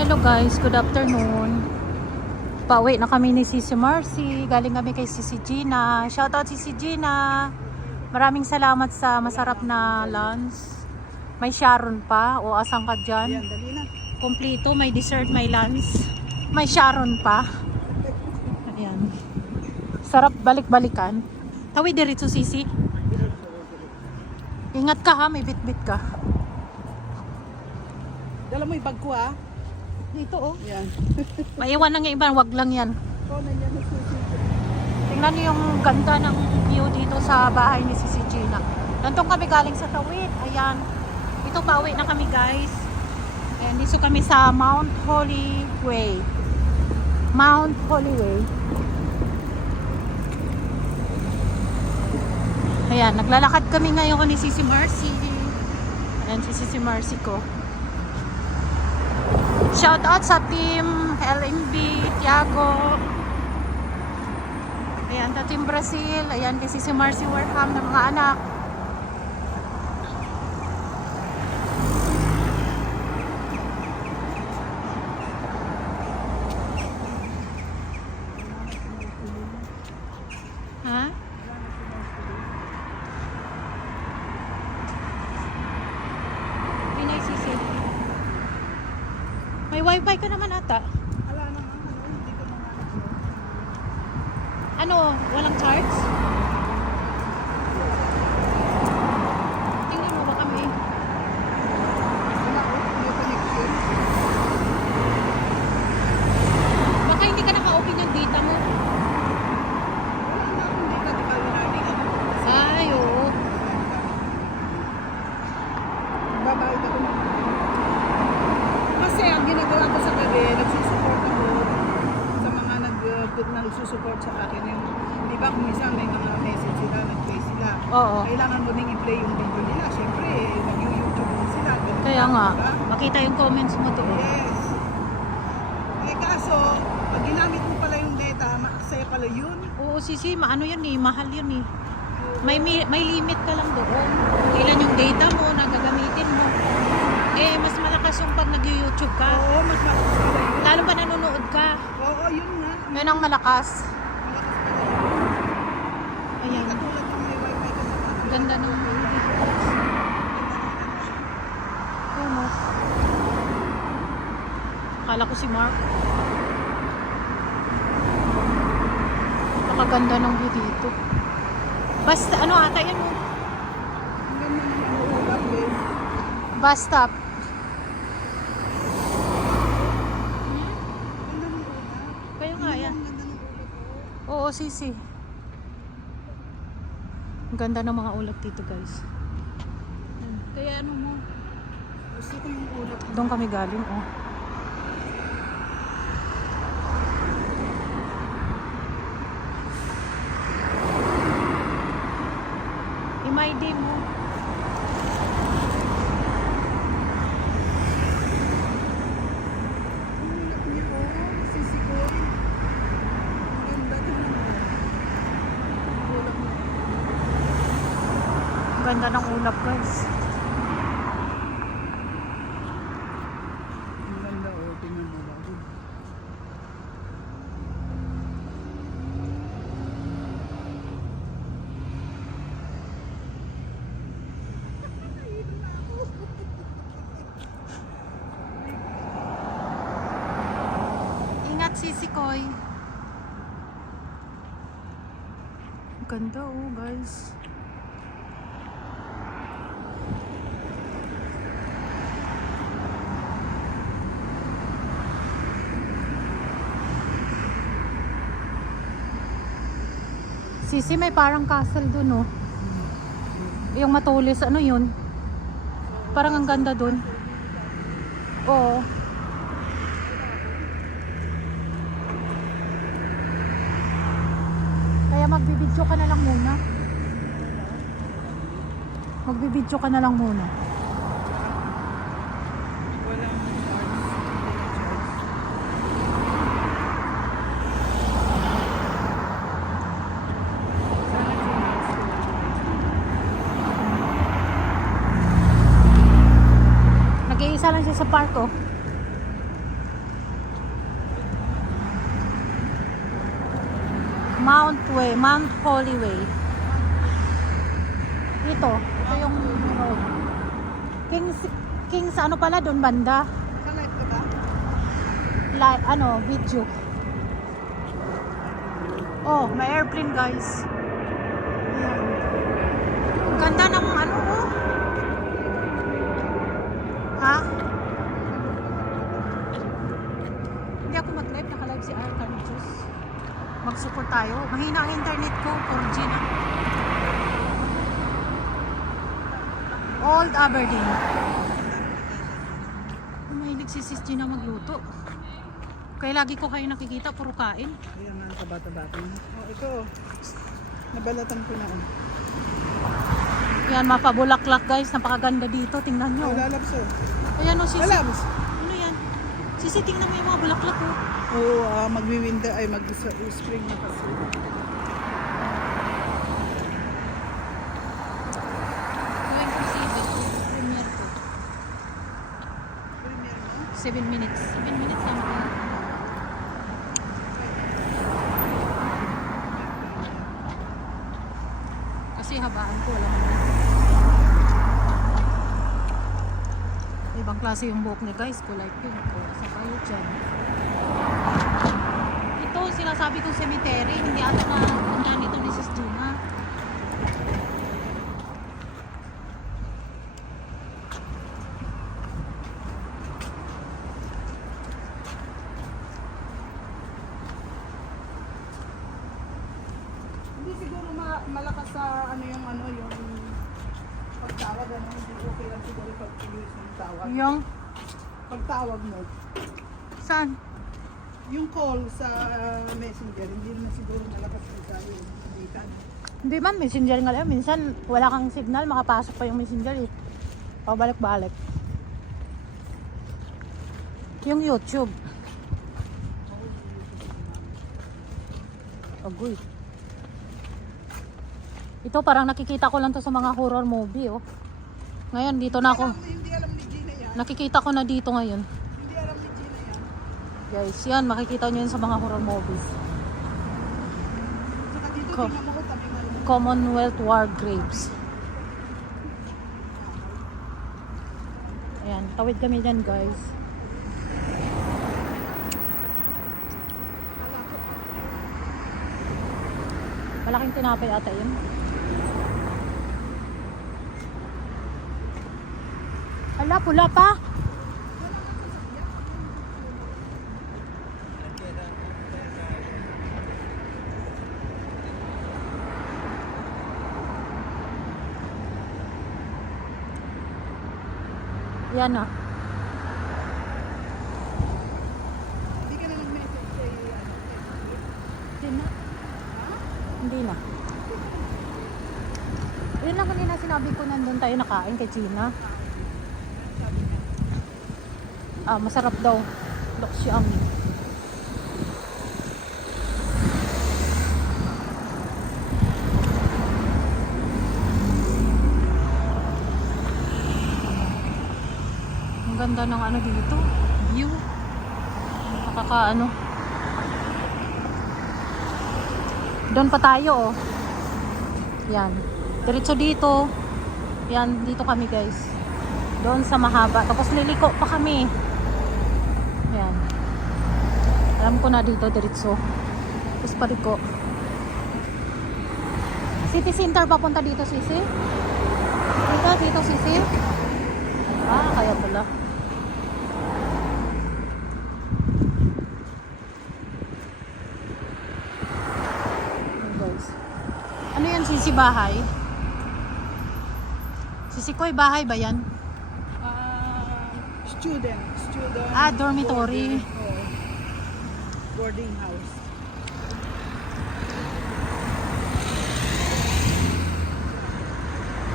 Hello guys, good afternoon. Pauwi na kami ni Sisi Marcy. Galing kami kay Sisi Gina. Shoutout Sisi Gina. Maraming salamat sa masarap na lunch. May Sharon pa. O asang ka dyan? Kompleto, may dessert, may lunch. May Sharon pa. Ayan. Sarap balik-balikan. Tawid diretso Sisi. Ingat ka ha, may bit-bit ka. Dala mo yung bag ko ha. Dito oh. Yan. Maiwan na ng iba, wag lang yan. Ito na yan na susi. Tingnan niyo yung ganda ng view dito sa bahay ni Sisi Gina. Nandun kami galing sa Tawid. Ayan. Ito pauwi na kami guys. And dito kami sa Mount Holy Way. Mount Holy Way. Ayan, naglalakad kami ngayon ni Sisi Marcy. Ayan si Sisi Marcy ko. Shout out sa team LMB, Tiago. Ayan, sa team Brazil. Ayan, kay Sisi Marcy Warham ng mga anak. Ha? Pinay Sisi. May wifi ka naman ata. Ala na nga, hindi ko na nga. Ano, walang charge? Tingnan mo ba kami? Wala ko, may connection. Baka hindi ka naka-open yung data mo. Wala na, hindi ka di kami namin. Ay, oo. Babayad ako ng kasi ang ginagawa ko sa gabi, nagsusupport ako sa mga nagsusupport sa akin. Yung, di ba kung minsan may mga message sila, nag-play sila. Oo. Kailangan mo ding i-play yung video nila. Siyempre, nag-YouTube din sila. Ganun Kaya lang, nga, diba? makita yung comments mo doon. Yes. Eh kaso, pag ginamit mo pala yung data, maaksaya pala yun. Oo, Sisi, maano yun eh, mahal yun eh. May limit ka lang doon. Ilan yung data mo na gagamitin mo. Eh, mas malakas yung pag nag-YouTube ka. Oo, mas malakas pala yun. Lalo pa nanonood ka. Oo, yun nga. Yun ang malakas. Malakas pala yun. Ayan. Katulad ng may wifi ka sa bahay. Ganda ng ano. Akala ko si Mark. Napakaganda ng view dito. Basta, ano ata yun mo? Ang ganda ng uulap eh. Bus stop. Ganda ng ulap. Kaya nga yan. Ang ganda ng ulap oh. Oo, Sisi. Ang ganda ng mga ulap dito, guys. Kaya ano mo? Gusto ko yung ulap. Doon kami galing, oh. MID mo. Ang ulap niya oh. Sisikoy. Ang ganda din ng ulap niya. Ang ganda ng ulap, guys. Ang ganda oh. Tingnan mo ba? Ingat, Sisi Koy. Ang ganda, oh, guys. Sisi, may parang castle dun, oh. Yung matulis, ano yun? Parang ang ganda dun. Oo. Kaya magbibidyo ka na lang muna. Magbibidyo ka na lang muna. Walang charge. Nag-iisa lang siya sa park, oh. Mount Holy Way. Ito yung road. Kings ano pala doon banda? Sa live ka ba? Video. Oh, may airplane guys. Ayan. Ang ganda ng ano oh. Ha? Hindi ako mag-live, naka-live si Arcanjus. Mag-support tayo. Mahina ang internet ko, 4G na. Old Aberdeen. Mahilig si Sis Gina magluto. Kaya lagi ko kayo nakikita, puro kain. Ayan mga kabata-bata. Oh, ito. Nabalatan ko na. Yan, mapabulaklak guys. Napakaganda dito. Tingnan nyo. Oh, lalabs oh. Ayan o, Sisi. Lalabs. Ano yan? Sisi, tingnan mo yung mga bulaklak oh. Oo, magwi-winter ay mag-spring na kasi. Going to see the premiere ko. Premier no? 7 minutes. 7 minutes lang ako. Kasi habaan ko, alam mo. Ibang klase yung buhok niya guys, kulay pink. Sa kayo dyan. Ito, sinasabi kong cemetery, hindi ata mapunta nito ni Sis Gina. Hindi siguro malakas sa yung pagtawag, hindi okay lang siguro pag-use ng tawag. Yung, Pagtawag mo, saan? yung call sa messenger, hindi naman siguro malakas yung dita. Hindi man, messenger nga lang. Minsan, wala kang signal, makapasok pa yung messenger eh. Pabalik-balik. Yung YouTube. Agoy. Ito parang nakikita ko lang to sa mga horror movie oh. Ngayon, dito na ako. Hindi alam ni Gina yan. Nakikita ko na dito ngayon. Hindi alam ni Gina yan. Guys, yan, makikita nyo yun sa mga horror movies. Saka dito, Ko- tingnan mo ko tabi mo. Commonwealth War Graves. Ayan, tawid kami dyan guys. Malaking tinapay ata yun. Ala, pula pa. Yan ah. Hindi ka na nag-message kay Hindi na. Hindi na. Yun lang kanina sinabi ko nandun tayo nakain kay Gina. Masarap daw. Looks yummy. Ang ganda ng ano dito. View. Nakakaano. Doon pa tayo oh. Yan. Diretso dito. Yan, dito kami guys. Doon sa mahaba. Tapos liliko pa kami. Yan. Alam ko na dito diretso. Tapos paliko. City Center papunta dito, Sisi? Dito, Sisi? Kaya pala. Guys. Ano yan, Sisi, bahay? Sisi Koy, bahay ba yan? student. Dormitory. Boarding house.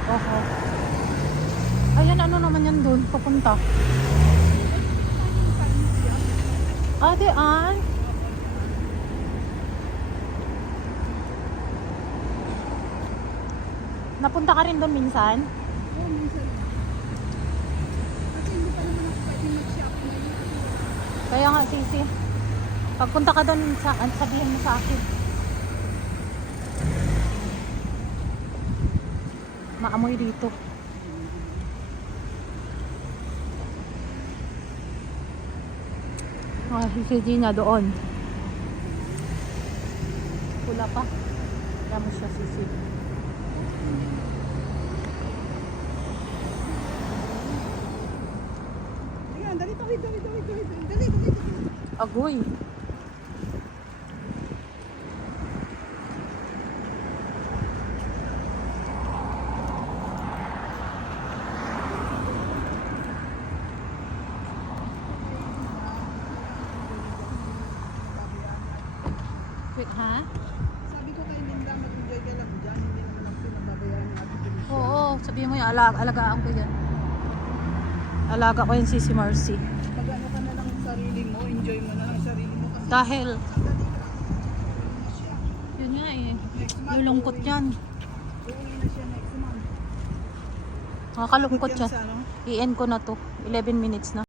Oho. Ayan, ano naman yan doon? Papunta. Diyan. Napunta ka rin doon minsan? Oo, minsan. Kasi hindi pa naman ako pwede mag-shop ngayon. Kaya nga, Sisi. Pagpunta ka doon, sabihin mo sa akin. Maamoy dito. Si Gina doon. Pula pa. Kaya mo siya sisi. Ayan, dali, tawid. Dali. Agoy. Quick, ha? Sabi ko kay Linda, mag-enjoy ka lang dyan. Hindi naman lang pinababayaran ng ating tumisyon. Oo, sabihin mo yung alagaan ko yan. Alaga ko yung Sisi Marcy. Mag-ano ka na lang sa sarili mo, enjoy mo na lang sa sarili mo. Kasi Dahil, dali ka, uuwi na siya. yun nga eh. Next month, Yung lungkot uuwi. yan. Uuwi na siya next month. Nakakalungkot Bukod siya. yan sa ano, I-end ko na to. 11 minutes na.